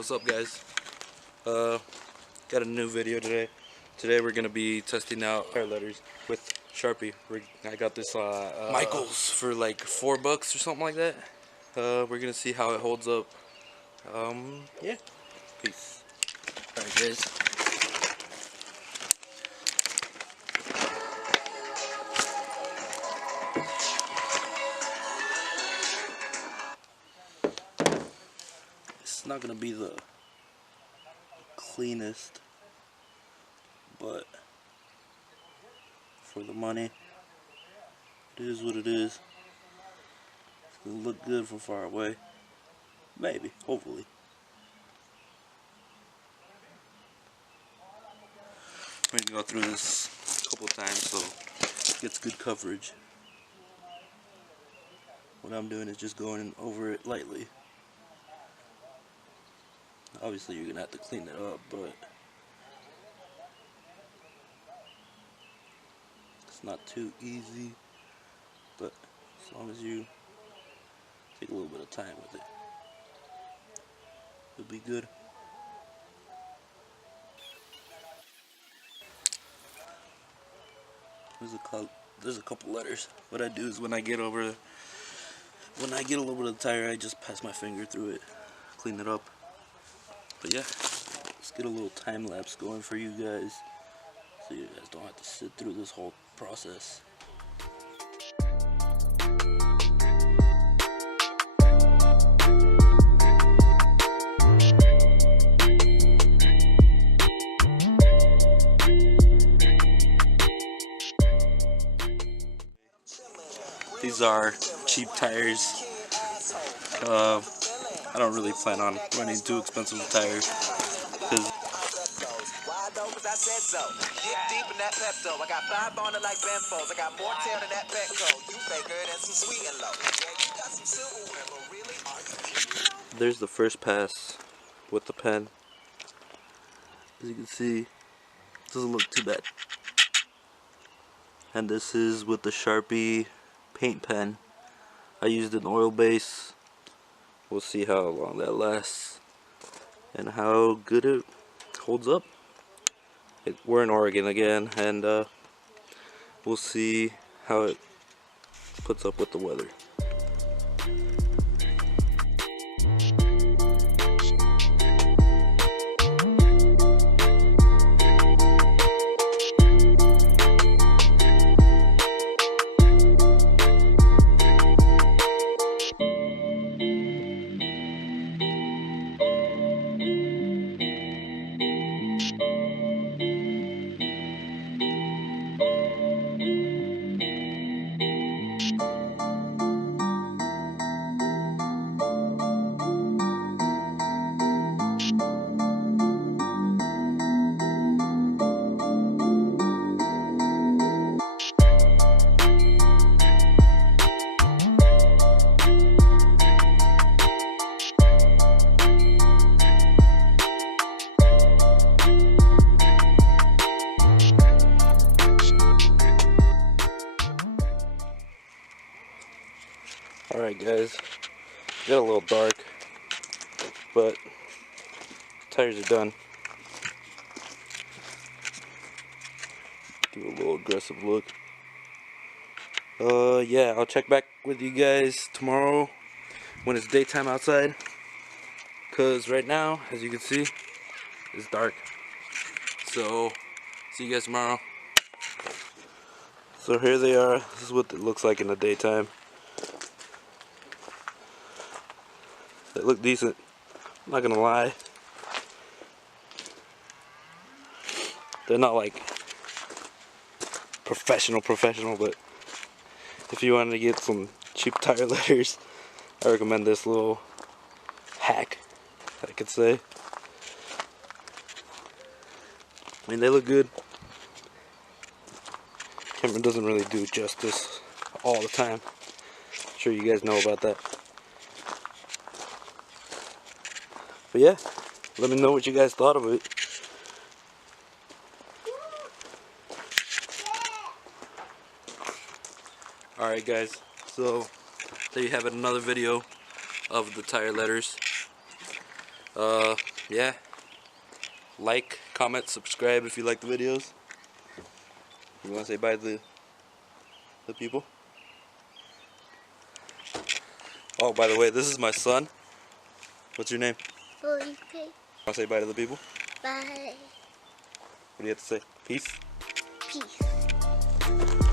what's up, guys? Got a new video today. Today we're gonna be testing out our letters with Sharpie. I got this Michaels for like $4 or something like that. We're gonna see how it holds up. Yeah. Peace. Alright, guys. It's not gonna be the cleanest, but for the money, it is what it is. It's gonna look good from far away. Maybe, hopefully. We're gonna go through this a couple of times so it gets good coverage. What I'm doing is just going over it lightly. Obviously you're gonna have to clean it up, but it's not too easy. But as long as you take a little bit of time with it, it'll be good. There's a couple letters. What I do is when I get a little bit of tire, I just pass my finger through it, clean it up. But yeah, let's get a little time lapse going for you guys, so you guys don't have to sit through this whole process. These are cheap tires. I don't really plan on running too expensive tires because there's the first pass with the pen. As you can see, it doesn't look too bad. And this is with the Sharpie paint pen. I used an oil base. We'll see how long that lasts and how good it holds up. We're in Oregon again, and we'll see how it puts up with the weather. Alright guys, got a little dark, but tires are done. Do a little aggressive look. Yeah, I'll check back with you guys tomorrow when it's daytime outside, cause right now, as you can see, it's dark. So, see you guys tomorrow. So here they are. This is what it looks like in the daytime. They look decent, I'm not gonna lie. They're not like professional, but if you wanted to get some cheap tire letters, I recommend this little hack, I could say. I mean, they look good. Camera doesn't really do justice all the time. I'm sure you guys know about that. But yeah, let me know what you guys thought of it. Alright guys, so there you have it, another video of the tire letters. yeah, like, comment, subscribe if you like the videos. You want to say bye to the people? Oh, by the way, this is my son. What's your name? Felipe. Want to say bye to the people? Bye. What do you have to say? Peace? Peace.